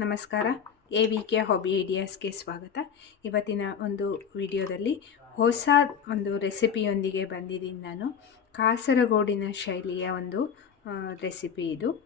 ನಮಸ್ಕಾರ. A V K hobby ಐಡಿಯಾಸ್ಗೆ ಸ್ವಾಗತ. ಇವತ್ತಿನ ಒಂದು ವಿಡಿಯೋದಲ್ಲಿ ಹೊಸ ಒಂದು ರೆಸಿಪಿಯೊಂದಿಗೆ ಬಂದಿದ್ದೀನಿ ನಾನು. ಕಾಸರಗೋಡಿನ ಶೈಲಿಯ ಒಂದು ರೆಸಿಪಿ ಇದು.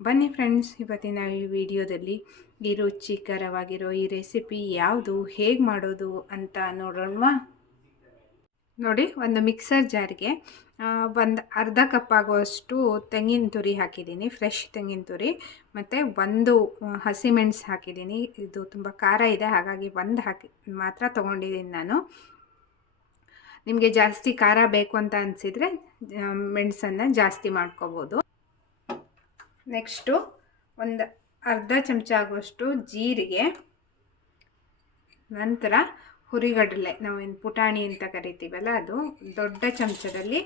ಬನ್ನಿ ಫ್ರೆಂಡ್ಸ್ ಇವತ್ತಿನ ಈ ವಿಡಿಯೋದಲ್ಲಿ ಈ ರುಚಿಕರವಾಗಿರೋ ಈ ರೆಸಿಪಿ ಯಾವುದು, ಹೇಗೆ ಮಾಡೋದು ಅಂತ ನೋಡೋಣವಾ? ನೋಡಿ, ಒಂದು ಮಿಕ್ಸರ್ ಜಾರ್ಗೆ ಒಂದು ಅರ್ಧ ಕಪ್ ಆಗುವಷ್ಟು ತೆಂಗಿನ ತುರಿ ಹಾಕಿದ್ದೀನಿ ಫ್ರೆಶ್ ತೆಂಗಿನ ತುರಿ, ಮತ್ತು ಒಂದು ಹಸಿಮೆಣಸು ಹಾಕಿದ್ದೀನಿ. ಇದು ತುಂಬ ಖಾರ ಇದೆ, ಹಾಗಾಗಿ ಒಂದು ಹಾಕಿ, ಮಾತ್ರ ತೊಗೊಂಡಿದ್ದೀನಿ ನಾನು. ನಿಮಗೆ ಜಾಸ್ತಿ ಖಾರ ಬೇಕು ಅಂತ ಅನಿಸಿದರೆ ಮೆಣಸನ್ನು ಜಾಸ್ತಿ ಮಾಡ್ಕೋಬೋದು. ನೆಕ್ಸ್ಟು ಒಂದು ಅರ್ಧ ಚಮಚ ಆಗುವಷ್ಟು ಜೀರಿಗೆ, ನಂತರ ಹುರಿಗಡಲೆ ನಾವೇನು ಪುಟಾಣಿ ಅಂತ ಕರಿತೀವಲ್ಲ ಅದು, ದೊಡ್ಡ ಚಮಚದಲ್ಲಿ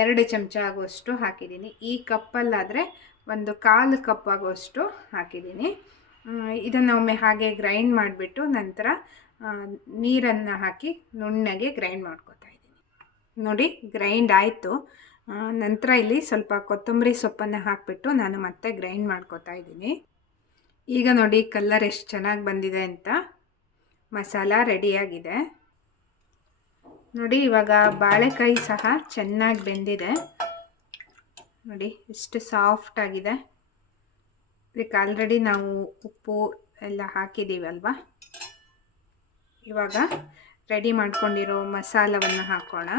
ಎರಡು ಚಮಚ ಆಗುವಷ್ಟು ಹಾಕಿದ್ದೀನಿ. ಈ ಕಪ್ಪಲ್ಲಾದರೆ ಒಂದು ಕಾಲು ಕಪ್ ಆಗುವಷ್ಟು ಹಾಕಿದ್ದೀನಿ. ಇದನ್ನು ಒಮ್ಮೆ ಹಾಗೆ ಗ್ರೈಂಡ್ ಮಾಡಿಬಿಟ್ಟು ನಂತರ ನೀರನ್ನು ಹಾಕಿ ನುಣ್ಣಗೆ ಗ್ರೈಂಡ್ ಮಾಡ್ಕೋತಾ ಇದ್ದೀನಿ. ನೋಡಿ, ಗ್ರೈಂಡ್ ಆಯಿತು. ನಂತರ ಇಲ್ಲಿ ಸ್ವಲ್ಪ ಕೊತ್ತಂಬರಿ ಸೊಪ್ಪನ್ನು ಹಾಕಿಬಿಟ್ಟು ನಾನು ಮತ್ತೆ ಗ್ರೈಂಡ್ ಮಾಡ್ಕೊತಾ ಇದ್ದೀನಿ. ಈಗ ನೋಡಿ ಕಲ್ಲರ್ ಎಷ್ಟು ಚೆನ್ನಾಗಿ ಬಂದಿದೆ ಅಂತ. ಮಸಾಲ ರೆಡಿಯಾಗಿದೆ. ನೋಡಿ ಇವಾಗ ಬಾಳೆಕಾಯಿ ಸಹ ಚೆನ್ನಾಗಿ ಬೆಂದಿದೆ. ನೋಡಿ ಎಷ್ಟು ಸಾಫ್ಟ್ ಆಗಿದೆ. ಇದಕ್ಕೆ ಆಲ್ರೆಡಿ ನಾವು ಉಪ್ಪು ಎಲ್ಲ ಹಾಕಿದ್ದೀವಲ್ವಾ ಇವಾಗ ರೆಡಿ ಮಾಡ್ಕೊಂಡಿರೋ ಮಸಾಲವನ್ನು ಹಾಕೋಣ.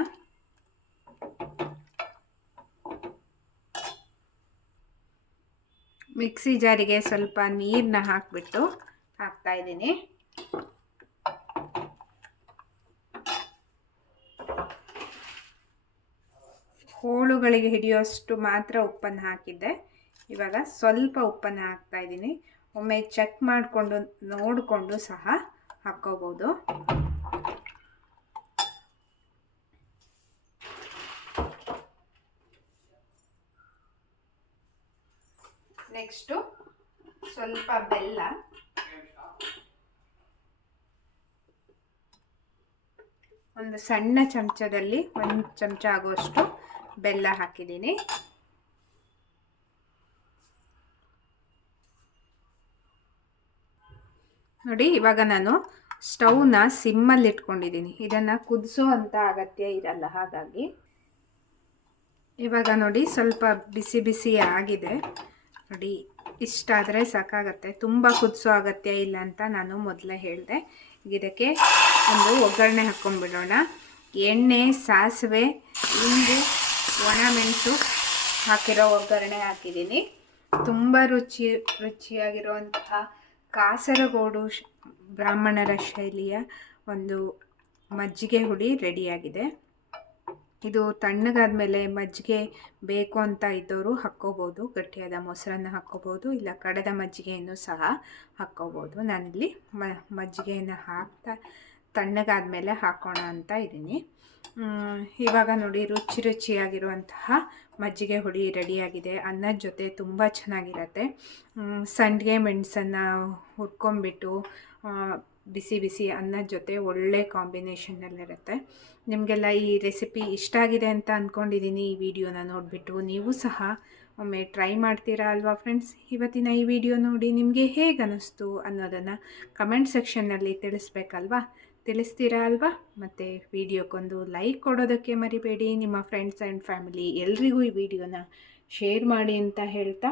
ಮಿಕ್ಸಿ ಜಾರಿಗೆ ಸ್ವಲ್ಪ ನೀರನ್ನ ಹಾಕಿಬಿಟ್ಟು ಹಾಕ್ತಾಯಿದ್ದೀನಿ ಹೋಳುಗಳಿಗೆ ಹಿಡಿಯೋಷ್ಟು ಮಾತ್ರ ಉಪ್ಪನ್ನು ಹಾಕಿದ್ದೆ. ಇವಾಗ ಸ್ವಲ್ಪ ಉಪ್ಪನ್ನು ಹಾಕ್ತಾ ಇದ್ದೀನಿ. ಒಮ್ಮೆ ಚೆಕ್ ಮಾಡಿಕೊಂಡು ನೋಡಿಕೊಂಡು ಸಹ ಹಾಕ್ಕೋಬೋದು. ನೆಕ್ಸ್ಟು ಸ್ವಲ್ಪ ಬೆಲ್ಲ. ಒಂದು ಸಣ್ಣ ಚಮಚದಲ್ಲಿ ಒಂದು ಚಮಚ ಆಗುವಷ್ಟು ಬೆಲ್ಲ ಹಾಕಿದ್ದೀನಿ. ನೋಡಿ, ಇವಾಗ ನಾನು ಸ್ಟವ್ನ ಸಿಮ್ಮಲ್ಲಿ ಇಟ್ಕೊಂಡಿದ್ದೀನಿ. ಇದನ್ನು ಕುದಿಸೋ ಅಂತ ಅಗತ್ಯ ಇರಲ್ಲ, ಹಾಗಾಗಿ. ಇವಾಗ ನೋಡಿ, ಸ್ವಲ್ಪ ಬಿಸಿ ಬಿಸಿ ಆಗಿದೆ. ನೋಡಿ ಇಷ್ಟಾದರೆ ಸಾಕಾಗತ್ತೆ. ತುಂಬ ಕುದಿಸೋ ಅಗತ್ಯ ಇಲ್ಲ ಅಂತ ನಾನು ಮೊದಲೇ ಹೇಳಿದೆ. ಇದಕ್ಕೆ ಒಂದು ಒಗ್ಗರಣೆ ಹಾಕ್ಕೊಂಡ್ಬಿಡೋಣ ಎಣ್ಣೆ, ಸಾಸಿವೆ ಇಂಗು ಒಣಮೆಣಸು ಹಾಕಿರೋ ಒಗ್ಗರಣೆ ಹಾಕಿದ್ದೀನಿ. ತುಂಬ ರುಚಿ, ರುಚಿಯಾಗಿರುವಂತಹ ಕಾಸರಗೋಡು ಬ್ರಾಹ್ಮಣರ ಶೈಲಿಯ ಒಂದು ಮಜ್ಜಿಗೆ ಹುಡಿ ರೆಡಿಯಾಗಿದೆ. ಇದು ತಣ್ಣಗಾದ ಮೇಲೆ ಮಜ್ಜಿಗೆ ಬೇಕು ಅಂತ ಇದ್ದವರು ಹಾಕ್ಕೋಬೋದು, ಗಟ್ಟಿಯಾದ ಮೊಸರನ್ನು ಹಾಕ್ಕೋಬೋದು, ಇಲ್ಲ ಕಡದ ಮಜ್ಜಿಗೆಯನ್ನು ಸಹ ಹಾಕ್ಕೋಬೋದು. ನಾನಿಲ್ಲಿ ಮ, ಮಜ್ಜಿಗೆಯನ್ನು ಹಾಕ್ತಾ ತಣ್ಣಗಾದ ಮೇಲೆ ಹಾಕೋಣ ಅಂತ ಇದ್ದೀನಿ. ಇವಾಗ ನೋಡಿ ರುಚಿ ರುಚಿಯಾಗಿರುವಂತಹ ಮಜ್ಜಿಗೆ ಹುಡಿ ರೆಡಿಯಾಗಿದೆ. ಅನ್ನದ ಜೊತೆ ತುಂಬ ಚೆನ್ನಾಗಿರತ್ತೆ. ಸಂಡಿಗೆ ಮೆಣಸನ್ನು ಹುರ್ಕೊಂಬಿಟ್ಟು ಬಿಸಿ ಬಿಸಿ ಅನ್ನದ ಜೊತೆ ಒಳ್ಳೆ ಕಾಂಬಿನೇಷನ್ನಲ್ಲಿರುತ್ತೆ ನಿಮಗೆಲ್ಲ ಈ ರೆಸಿಪಿ ಇಷ್ಟ ಆಗಿದೆ ಅಂತ ಅಂದ್ಕೊಂಡಿದ್ದೀನಿ ಈ ವಿಡಿಯೋನ ನೋಡಿಬಿಟ್ಟು. ನೀವು ಸಹ ಒಮ್ಮೆ ಟ್ರೈ ಮಾಡ್ತೀರಾ ಅಲ್ವಾ ಫ್ರೆಂಡ್ಸ್? ಇವತ್ತಿನ ಈ ವಿಡಿಯೋ ನೋಡಿ ನಿಮಗೆ ಹೇಗೆ ಅನ್ನಿಸ್ತು ಅನ್ನೋದನ್ನು ಕಮೆಂಟ್ ಸೆಕ್ಷನ್ನಲ್ಲಿ ತಿಳಿಸ್ಬೇಕಲ್ವಾ? ತಿಳಿಸ್ತೀರಾ ಅಲ್ವಾ? ಮತ್ತು ವಿಡಿಯೋಕ್ಕೊಂದು ಲೈಕ್ ಕೊಡೋದಕ್ಕೆ ಮರಿಬೇಡಿ. ನಿಮ್ಮ ಫ್ರೆಂಡ್ಸ್ ಆ್ಯಂಡ್ ಫ್ಯಾಮಿಲಿ ಎಲ್ರಿಗೂ ಈ ವಿಡಿಯೋನ ಶೇರ್ ಮಾಡಿ ಅಂತ ಹೇಳ್ತಾ